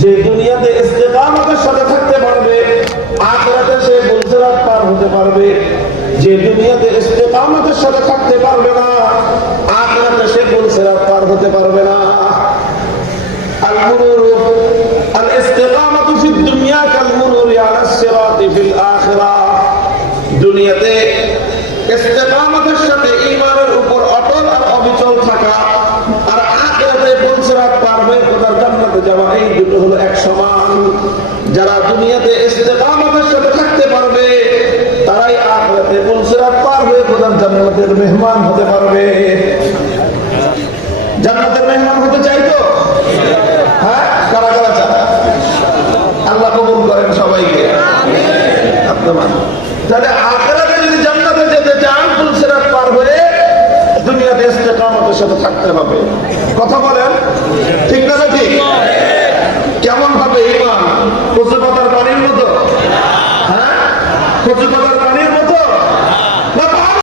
যে দুনিয়াতে ইস্তেকামতের সাথে থাকতে পারবে আখরাতে সে গুলজরাত পার হতে পারবে। যে দুনিয়াতে ইস্তেকামতের সাথে থাকতে পারবে না আখরাতে সে গুলজরাত পার হতে পারবে না। আল আল ইস্তেকামাতু ফি দুনিয়া আলা সিরাতি ফিল আখিরা। দুনিয়াতে ইস্তেকামতের সাথে ঈমানের জান্নাতে যাওয়া এই দুটো হলো এক সমান। যারা দুনিয়াতে ইস্তেকামতের সাথে থাকতে পারবে, তারাই আখিরাতে পুলসিরাত পার হয়ে খোদার জান্নাতের মেহমান হতে পারবে। জান্নাতের মেহমান হতে চাই তো? হ্যাঁ? কারা কারা চান আল্লাহ কবুল করেন সবাইকে। আপনার তাহলে আখেরাতে যদি জান্নাতে যেতে চান পার হয়ে দুনিয়াতে সাথে থাকতে হবে। কথা বলেন? ঠিক না ঠিক? Yeah.